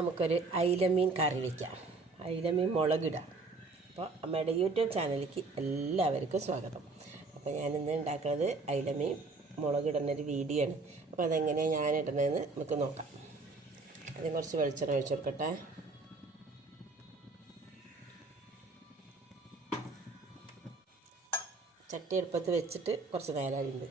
നമുക്കൊരു അയിലമീൻ കറി വയ്ക്കാം അയിലമീൻ മുളകിടാം. അപ്പോൾ അമ്മയുടെ യൂട്യൂബ് ചാനലിലേക്ക് എല്ലാവർക്കും സ്വാഗതം. അപ്പോൾ ഞാൻ ഇന്ന് ഉണ്ടാക്കുന്നത് അയിലമീൻ മുളകിടുന്നൊരു വീഡിയോ ആണ് അപ്പോൾ അതെങ്ങനെയാണ് ഞാൻ ഇടുന്നതെന്ന് നമുക്ക് നോക്കാം. അതിന് കുറച്ച് വെളിച്ചെണ്ണ ഒഴിച്ചു കൊടുക്കട്ടെ. ചട്ടി അടുപ്പത്ത് വെച്ചിട്ട് കുറച്ച് നേരമായിട്ടുണ്ട്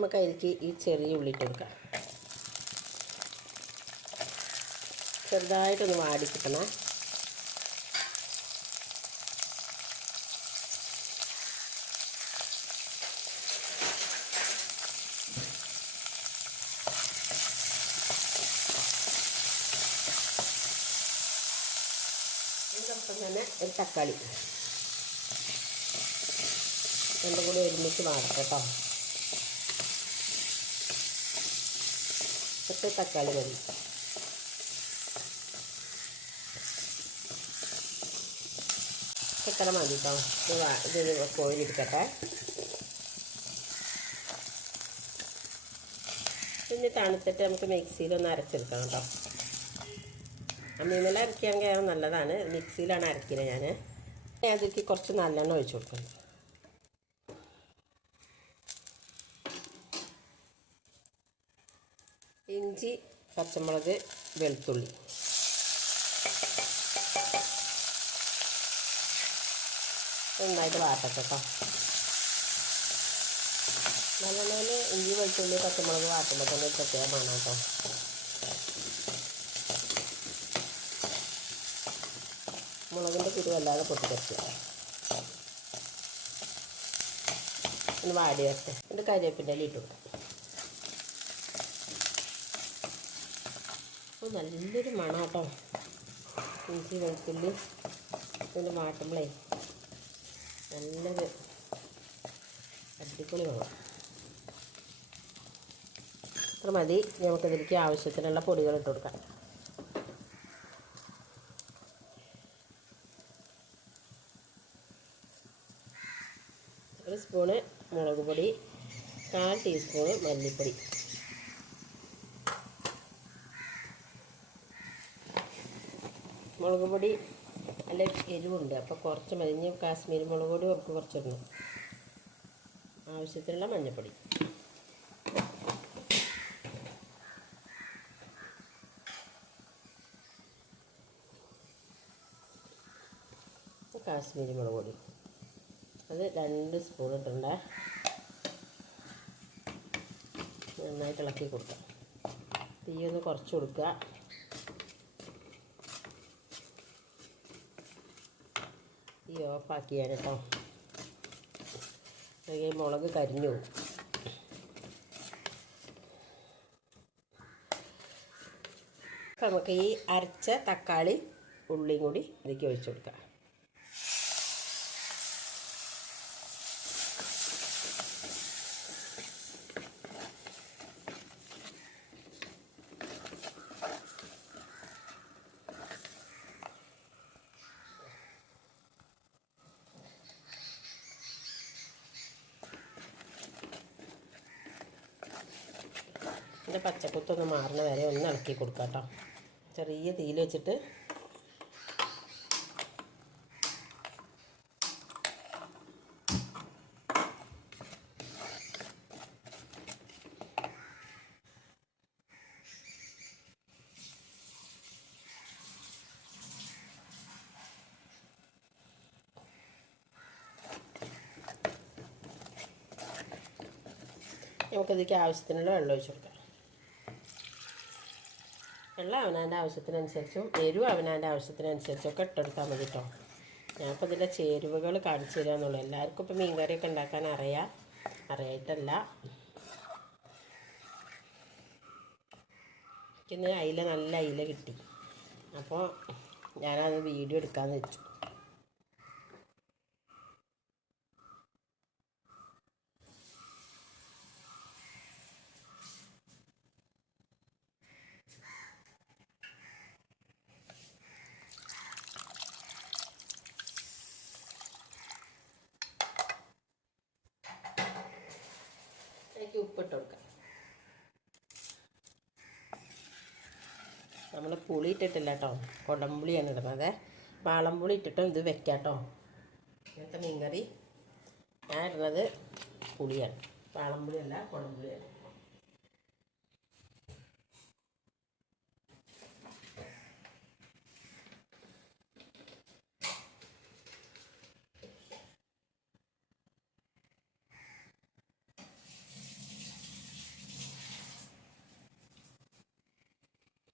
നമുക്ക് അതിലേക്ക് ഈ ചെറിയ ഉള്ളി ഇട്ട് കൊടുക്കാം. ചെറുതായിട്ടൊന്ന് വാടി കിട്ടണം. തന്നെ ഒരു തക്കാളി. രണ്ടും കൂടി ഒരുമിച്ച് മാറട്ടെ കേട്ടോ. ഒറ്റ തക്കാളി മതി ചക്കര മതി കേട്ടോ ഇത് കോരിയെടുക്കട്ടെ പിന്നെ തണുത്തിട്ട് നമുക്ക് മിക്സിയിലൊന്ന് അരച്ചെടുക്കണം കേട്ടോ അമ്മീമല അരക്കുകയാണെങ്കിൽ നല്ലതാണ്. മിക്സിയിലാണ് അരക്കുന്നത് ഞാൻ അതിലേക്ക് കുറച്ച് നല്ലെണ്ണ ഒഴിച്ചു കൊടുക്കുന്നത് ഇഞ്ചി പച്ചമുളക് വെളുത്തുള്ളി. നന്നായിട്ട് വാട്ടട്ടെ കേട്ടോ നല്ലെണ്ണയിൽ ഇഞ്ചി വെളുത്തുള്ളി പച്ചമുളക് വാട്ടുമ്പോൾ തന്നെ പ്രത്യേക മണം കേട്ടോ മുളകിന്റെ കുരുവല്ലാതെ വല്ലാതെ പൊട്ടിക്കറ്റുക ഒന്ന് വാടി വരട്ടെ. എന്നിട്ട് കരിവേപ്പിന്റെ ഇല ഇട്ട് ഓ നല്ലൊരു മണം കേട്ടോ ഇഞ്ചി വെളുത്തുള്ളി ഇതിന്റെ വാട്ടുമ്പളേ നല്ലൊരു അടിപൊളി മണം. അത്ര മതി. നമുക്കിതിലേക്ക് ആവശ്യത്തിനുള്ള പൊടികൾ ഇട്ട് കൊടുക്കാം. ഒരു സ്പൂണ് മുളക് പൊടി കാൽ ടീസ്പൂണ് മല്ലിപ്പൊടി. മുളക് പൊടി നല്ല എരിവുണ്ട്. അപ്പോൾ കുറച്ച് മരിഞ്ഞ് കാശ്മീരി മുളക് പൊടി നമുക്ക് കുറച്ചിടണം. ആവശ്യത്തിനുള്ള മഞ്ഞൾപ്പൊടി കാശ്മീരി മുളക് പൊടി. അത് രണ്ട് സ്പൂൺ ഇട്ടുണ്ട് നന്നായിട്ട് ഇളക്കി കൊടുക്കുക ഒന്ന് കുറച്ച് കൊടുക്കുക. തീ ഓഫാക്കിയാണ് കേട്ടോ അല്ലെങ്കിൽ മുളക് കരിഞ്ഞു പോകും നമുക്ക് ഈ അരച്ച തക്കാളി ഉള്ളിയും കൂടി ഇതിലേക്ക് ഒഴിച്ചു കൊടുക്കാം. ഇതിന്റെ പച്ചക്കുത്തൊന്ന് മാറുന്ന വരെ ഒന്ന് ഇളക്കി കൊടുക്കാം കേട്ടോ. ചെറിയ തീയിൽ വെച്ചിട്ട് നമുക്കിതിലേക്ക് ആവശ്യത്തിനുള്ള വെള്ളം ഒഴിച്ചു കൊടുക്കാം. അവനാന്റെ ആവശ്യത്തിനനുസരിച്ചും എരിവ് അവനാന്റെ ആവശ്യത്തിനനുസരിച്ചും ഒക്കെ ഇട്ടെടുത്താൽ മതി കേട്ടോ ഞാനിപ്പോൾ ഇതിന്റെ ചേരുവകൾ കാണിച്ചു തരാമെന്നുള്ളൂ എല്ലാവർക്കും ഇപ്പോൾ മീൻകറിയൊക്കെ ഉണ്ടാക്കാൻ അറിയാം. അറിയായിട്ടല്ല. പിന്നെ അയില നല്ല അയില കിട്ടി. അപ്പോൾ ഞാനത് വീഡിയോ എടുക്കാമെന്ന് വെച്ചു അതിലേക്ക് ഉപ്പിട്ട് കൊടുക്കാം. നമ്മൾ പുളി ഇട്ടിട്ടില്ല കേട്ടോ കുടംപുളിയാണ് ഇടുന്നത്. വാളംപുളി ഇട്ടിട്ടും ഇത് വെക്കാം കേട്ടോ ഇങ്ങനത്തെ മീൻകറി. ഞാൻ ഇടുന്നത് പുളിയാണ്. വാളംപുളിയല്ല കുടംപുളിയാണ്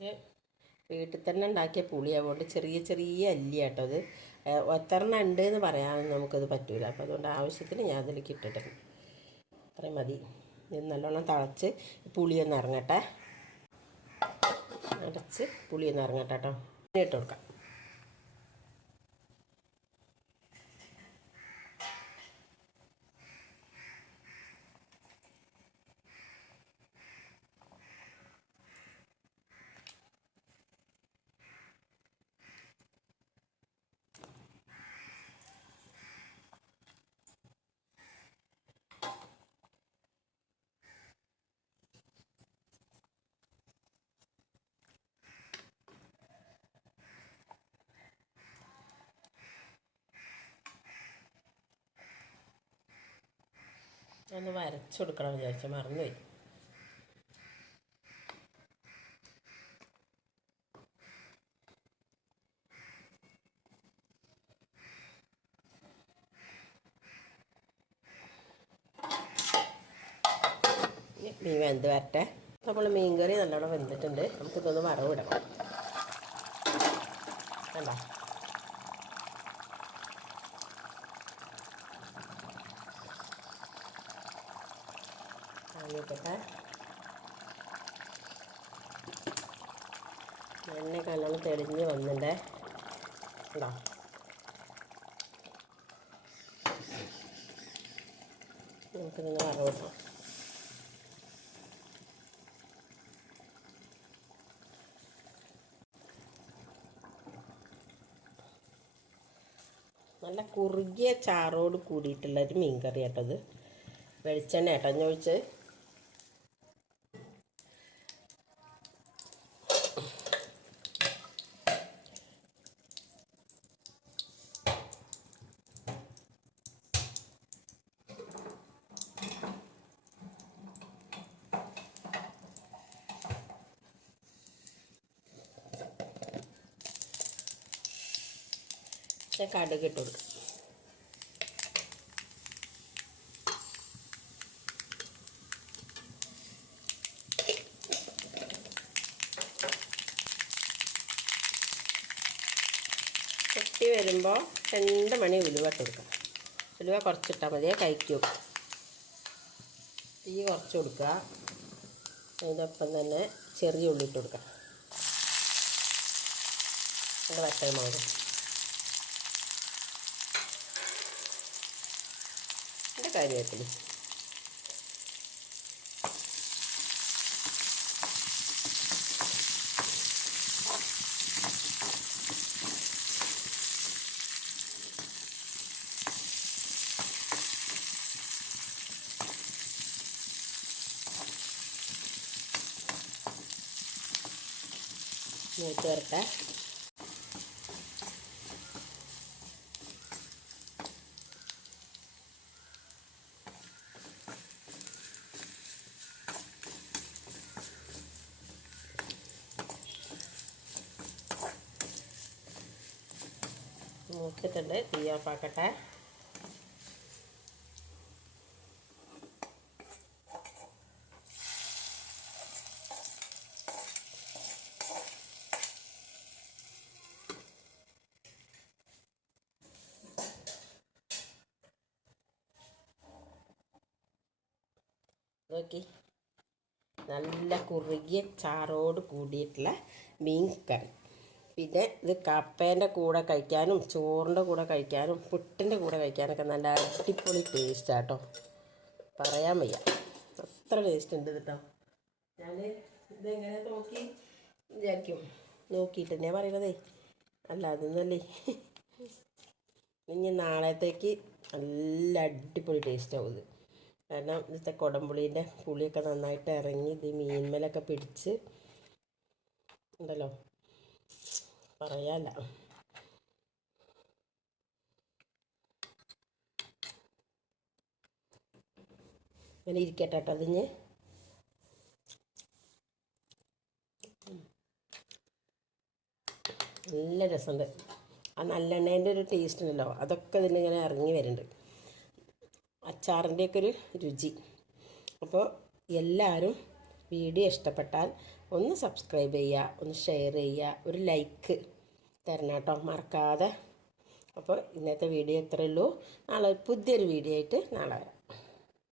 ഇത് വീട്ടിൽ തന്നെ ഉണ്ടാക്കിയ പുളിയാവുകൊണ്ട് ചെറിയ ചെറിയ അല്ലിയാട്ടോ അത്. ഒത്തരണ ഉണ്ട് എന്ന് പറയാനും നമുക്കത് പറ്റില്ല അപ്പോൾ അതുകൊണ്ട് ആവശ്യത്തിന് ഞാൻ അതിലേക്ക് ഇട്ടിട്ടുണ്ട് അത്രയും മതി. ഇത് നല്ലോണം തിളച്ച് പുളിയൊന്ന് ഇറങ്ങട്ടെ. അടച്ച് പുളിയൊന്ന് ഇറങ്ങട്ടെ കേട്ടോ ഇട്ട് കൊടുക്കാം. ഒന്ന് വരച്ചു കൊടുക്കണം വിചാരിച്ചു മറന്നുപോയി. മീൻ വെന്ത് വരട്ടെ. നമ്മൾ മീൻ കറി നല്ലോണം വെന്തിട്ടുണ്ട്. നമുക്കിതൊന്ന് വറവിടാം. കണ്ടോ? എണ്ണ നല്ലോണം തെളിഞ്ഞ് വന്നിട്ടേ ഉണ്ടോ നമുക്കിതൊന്ന് നല്ല കുറുകിയ ചാറോട് കൂടിയിട്ടുള്ള മീൻ കറി കേട്ടത് വെളിച്ചെണ്ണ കേട്ടോ ഞാൻ ഒഴിച്ചത് ഞാൻ കടുക് ഇട്ട് കൊടുക്കും. കെട്ടി വരുമ്പോൾ രണ്ട് മണി ഉലുവ ഇട്ട് കൊടുക്കാം. ഉലുവ കുറച്ചിട്ടാൽ മതിയെ കഴിക്കും തീ കുറച്ച് കൊടുക്കുക. അതിനൊപ്പം തന്നെ ചെറിയ ഉള്ളി ഇട്ട് കൊടുക്കാം. എന്റെ വറ്റൽ മുളക് കാര്യത്തിൽ മൂത്ത് മൂത്തിട്ടുണ്ട് തീ ഓഫാക്കട്ടെ നോക്കി. നല്ല കുറുകിയ ചാറോട് കൂടിയിട്ടുള്ള മീൻ കറി. പിന്നെ ഇത് കപ്പേന്റെ കൂടെ കഴിക്കാനും ചോറിന്റെ കൂടെ കഴിക്കാനും പുട്ടിന്റെ കൂടെ കഴിക്കാനൊക്കെ നല്ല അടിപൊളി ടേസ്റ്റ് ആട്ടോ പറയാൻ വയ്യ. അത്ര ടേസ്റ്റ് ഉണ്ട് കേട്ടോ ഞാൻ ഇതെങ്ങനെ നോക്കി വിചാരിക്കും. നോക്കിയിട്ട് തന്നെയാണ് പറയണതേ. അല്ല. അതൊന്നല്ലേ ഇനി നാളത്തേക്ക് നല്ല അടിപൊളി ടേസ്റ്റ് ആവും ഇത്. കാരണം ഇന്നത്തെ കുടംപുളീന്റെ പുളിയൊക്കെ നന്നായിട്ട് ഇറങ്ങി ഇത് മീൻമേലൊക്കെ പിടിച്ച് ഉണ്ടല്ലോ. പറയാല്ല അങ്ങനെ ഇരിക്കട്ടെ കേട്ടോ അതിന് നല്ല രസമുണ്ട് ആ നല്ലെണ്ണേന്റെ ഒരു ടേസ്റ്റ് ഉണ്ടല്ലോ അതൊക്കെ ഇതിലിങ്ങനെ ഇറങ്ങി വരുന്നുണ്ട് അച്ചാറിന്റെയൊക്കെ ഒരു രുചി. അപ്പോൾ എല്ലാവരും വീഡിയോ ഇഷ്ടപ്പെട്ടാൽ ഒന്ന് സബ്സ്ക്രൈബ് ചെയ്യുക ഒന്ന് ഷെയർ ചെയ്യുക ഒരു ലൈക്ക് തരണം കേട്ടോ മറക്കാതെ. അപ്പോൾ ഇന്നത്തെ വീഡിയോ ഇത്രയേ ഉള്ളൂ. നാളെ പുതിയൊരു വീഡിയോ ആയിട്ട് നാളെ വരാം.